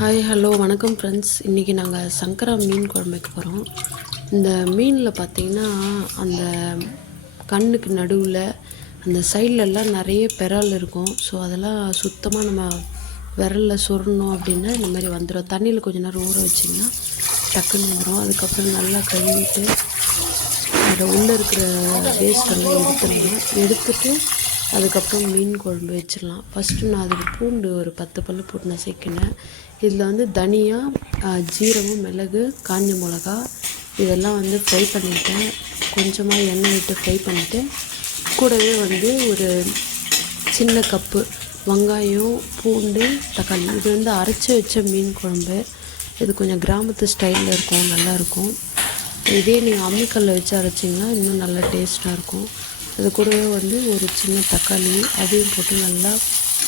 Hi hello வணக்கம் friends. இன்றைக்கி நாங்கள் சங்கரா மீன் குழம்பு வைக்க போகிறோம். இந்த மீனில் பார்த்திங்கன்னா அந்த கண்ணுக்கு நடுவில் அந்த சைட்லலாம் நிறைய பெறால் இருக்கும். ஸோ அதெல்லாம் சுத்தமாக நம்ம விரலில் சொரணும் அப்படின்னா இந்த மாதிரி வந்துடும். தண்ணியில் கொஞ்சம் நேரம் ஊற வச்சிங்கன்னா டக்குன்னு வந்துடும். அதுக்கப்புறம் நல்லா கழுவிட்டு அதில் உள்ளே இருக்கிற வேஸ்டெல்லாம் எடுத்துட்டு அதுக்கப்புறம் மீன் குழம்பு வச்சிடலாம். ஃபஸ்ட்டு நான் அதுக்கு பூண்டு ஒரு 10 பல் போட்டு நசுக்கினேன். இதில் வந்து தனியா, ஜீரகம், மிளகு, காஞ்ச மிளகா இதெல்லாம் வந்து ஃப்ரை பண்ணிவிட்டேன். கொஞ்சமாக எண்ணெய் விட்டு ஃப்ரை பண்ணிவிட்டு கூடவே வந்து ஒரு சின்ன கப்பு வெங்காயம், பூண்டு, தக்காளி இது வந்து அரைச்சி வச்ச மீன் குழம்பு. இது கொஞ்சம் கிராமத்து ஸ்டைலில் இருக்கும், நல்லாயிருக்கும். இதே நீங்கள் அம்மிக்கல்லில் வச்சு அரைச்சிங்கன்னா இன்னும் நல்லா டேஸ்ட்டாக இருக்கும். அது கூடவே வந்து ஒரு சின்ன தக்காளி அதையும் போட்டு நல்லா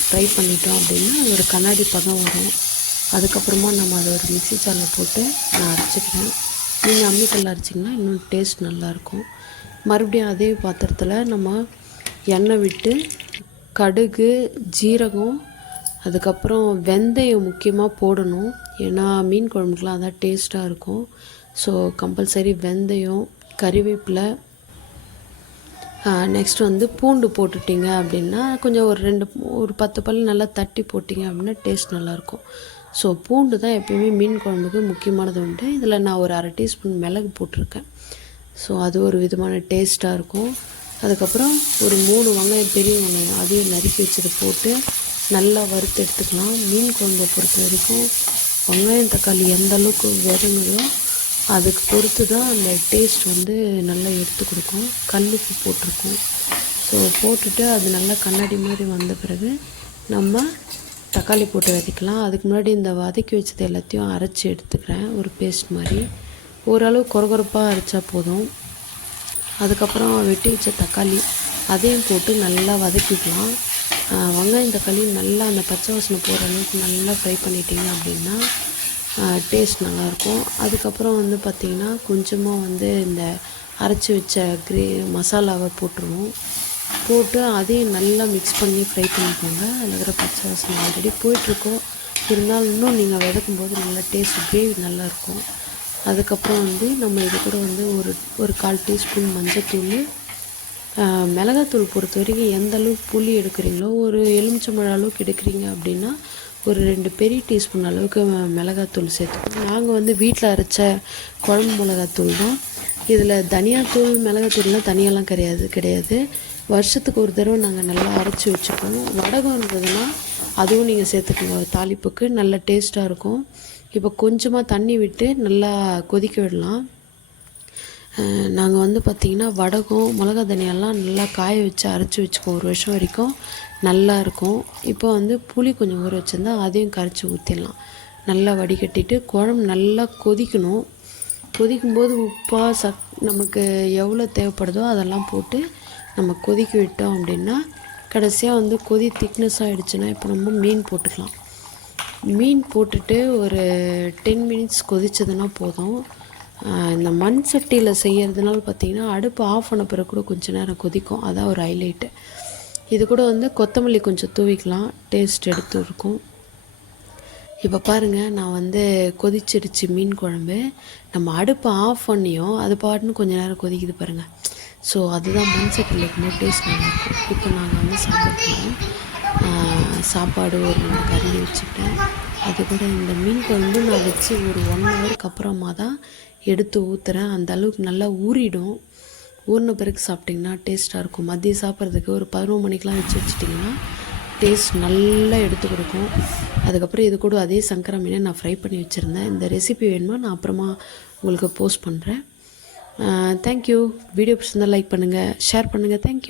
ஃப்ரை பண்ணிட்டோம் அப்படின்னா அது ஒரு கண்ணாடி பதம் வரும். அதுக்கப்புறமா நம்ம அதை ஒரு மிக்ஸி ஜாரில் போட்டு நான் அரைச்சிக்கிறேன். நீங்கள் அம்மிக்கல்லில் அரைச்சிங்கன்னா இன்னும் டேஸ்ட் நல்லாயிருக்கும். மறுபடியும் அதே பாத்திரத்தில் நம்ம எண்ணெய் விட்டு கடுகு, ஜீரகம், அதுக்கப்புறம் வெந்தயம் முக்கியமாக போடணும். ஏன்னா மீன் குழம்புக்குலாம் அதான் டேஸ்ட்டாக இருக்கும். ஸோ கம்பல்சரி வெந்தயம், கறிவேப்பிலை, நெக்ஸ்ட் வந்து பூண்டு போட்டுட்டிங்க அப்படின்னா கொஞ்சம் ஒரு 10 பல் நல்லா தட்டி போட்டிங்க அப்படின்னா டேஸ்ட் நல்லாயிருக்கும். ஸோ பூண்டு தான் எப்பயுமே மீன் குழம்புக்கு முக்கியமானது உண்டு. இதில் நான் ஒரு 1/2 டீஸ்பூன் மிளகு போட்டிருக்கேன். ஸோ அது ஒரு விதமான டேஸ்ட்டாக இருக்கும். அதுக்கப்புறம் ஒரு 3 வெங்காயம், பெரிய வெங்காயம் அதையும் நறுக்கி வச்சது போட்டு நல்லா வறுத்து எடுத்துக்கலாம். மீன் குழம்பை பொறுத்த வரைக்கும் வெங்காயம், தக்காளி எந்த அளவுக்கு வதங்குதோ அதுக்கு பொறுத்து தான் அந்த டேஸ்ட் வந்து நல்லா எடுத்து கொடுக்கும். கல்லுப்பு போட்டிருக்கோம். ஸோ போட்டுட்டு அது நல்லா கண்ணாடி மாதிரி வந்த பிறகு நம்ம தக்காளி போட்டு வதக்கலாம். அதுக்கு முன்னாடி இந்த வதக்கி வச்சது எல்லாத்தையும் அரைச்சி எடுத்துக்கிறேன், ஒரு பேஸ்ட் மாதிரி. ஓரளவு கொரகொரப்பாக அரைச்சா போதும். அதுக்கப்புறம் வெட்டி வச்ச தக்காளி அதையும் போட்டு நல்லா வதக்கிக்கலாம். வெங்காயம், தக்காளி நல்லா அந்த பச்சை வாசனை போகிற அளவுக்கு நல்லா ஃப்ரை பண்ணிட்டீங்க அப்படின்னா டேஸ்ட் நல்லாயிருக்கும். அதுக்கப்புறம் வந்து பார்த்திங்கன்னா கொஞ்சமாக வந்து இந்த அரைச்சி வச்ச மசாலாவை போட்டுருவோம். போட்டு அதையும் நல்லா மிக்ஸ் பண்ணி ஃப்ரை பண்ணிக்கோங்க. அதில் இருக்கிற பச்சை வாசனை ஆல்ரெடி போயிட்டுருக்கோம், இருந்தாலும் இன்னும் நீங்கள் வதக்கும்போது நல்லா டேஸ்ட் கிரேவி நல்லாயிருக்கும். அதுக்கப்புறம் வந்து நம்ம இது கூட வந்து ஒரு 1/4 டீஸ்பூன் மஞ்சத்தூள், மிளகாத்தூள் பொறுத்த வரைக்கும் எந்த அளவுக்கு புளி எடுக்கிறீங்களோ, ஒரு எலுமிச்சம்பழம் அளவுக்கு எடுக்கிறீங்க அப்படின்னா ஒரு 2 பெரிய டீஸ்பூன் அளவுக்கு மிளகாத்தூள் சேர்த்துக்கணும். நாங்கள் வந்து வீட்டில் அரைச்ச குழம்பு மிளகாத்தூள் தான். இதில் தனியாத்தூள், மிளகாத்தூள்லாம் தனியாலாம் கிடையாது. வருஷத்துக்கு ஒரு தடவை நாங்கள் நல்லா அரைச்சி வச்சுப்போம். வடகம் இருந்ததுன்னா அதுவும் நீங்கள் சேர்த்துக்கோங்க, தாளிப்புக்கு நல்ல டேஸ்ட்டாக இருக்கும். இப்போ கொஞ்சமாக தண்ணி விட்டு நல்லா கொதிக்க விடலாம். நாங்கள் வந்து பார்த்திங்கன்னா வடகம், மிளகா, தனியாலாம் நல்லா காய வச்சு அரைச்சி வச்சுக்கோம். 1 வருஷம் வரைக்கும் நல்லாயிருக்கும். இப்போ வந்து புளி கொஞ்சம் ஊற வச்சுருந்தா அதையும் கரைச்சி ஊற்றிடலாம். நல்லா வடிகட்டிட்டு குழம்பு நல்லா கொதிக்கணும். கொதிக்கும்போது உப்பாக நமக்கு எவ்வளோ தேவைப்படுதோ அதெல்லாம் போட்டு நம்ம கொதிக்க விட்டோம் அப்படின்னா கடைசியாக வந்து கொதி திக்னஸ் ஆகிடுச்சுன்னா இப்போ நம்ம மீன் போட்டுக்கலாம். மீன் போட்டுட்டு ஒரு 10 மினிட்ஸ் கொதிச்சதுன்னா போதும். இந்த மண் சட்டியில் செய்கிறதுனால பார்த்திங்கன்னா அடுப்பு ஆஃப் பண்ண பிறகு கூட கொஞ்சம் நேரம் கொதிக்கும். அதான் ஒரு ஹைலைட்டு. இது கூட வந்து கொத்தமல்லி கொஞ்சம் தூவிக்கலாம், டேஸ்ட் எடுத்து இருக்கும். இப்போ பாருங்கள், நான் வந்து கொதிச்சிடுச்சு மீன் குழம்பு. நம்ம அடுப்பை ஆஃப் பண்ணியும் அது பாட்டுன்னு கொஞ்சம் நேரம் கொதிக்குது பாருங்கள். ஸோ அதுதான் மண் சட்டியில் இருக்கும்போது டேஸ்ட் நல்லாயிருக்கும். இப்போ நாங்கள் வந்து சாப்பாடு ஒரு 2 கரண்டி வச்சுக்கிட்டேன். அது கூட இந்த மீன் குழம்பு நான் வச்சு ஒரு 1 ஹவருக்கு அப்புறமா தான் எடுத்து ஊற்றுறேன். அந்த அளவுக்கு நல்லா ஊறிடும். ஊறின பிறகு சாப்பிட்டிங்கன்னா டேஸ்ட்டாக இருக்கும். மதியம் சாப்பிட்றதுக்கு ஒரு 11 மணிக்கெலாம் வச்சிட்டிங்கன்னா டேஸ்ட் நல்லா எடுத்து கொடுக்கும். அதுக்கப்புறம் இது கூட அதே சங்கரா மீனை நான் ஃப்ரை பண்ணி வச்சுருந்தேன். இந்த ரெசிபி வேணுமா நான் அப்புறமா உங்களுக்கு போஸ்ட் பண்ணுறேன். தேங்க்யூ. வீடியோ பிடிச்சிருந்தால் லைக் பண்ணுங்கள், ஷேர் பண்ணுங்கள். தேங்க்யூ.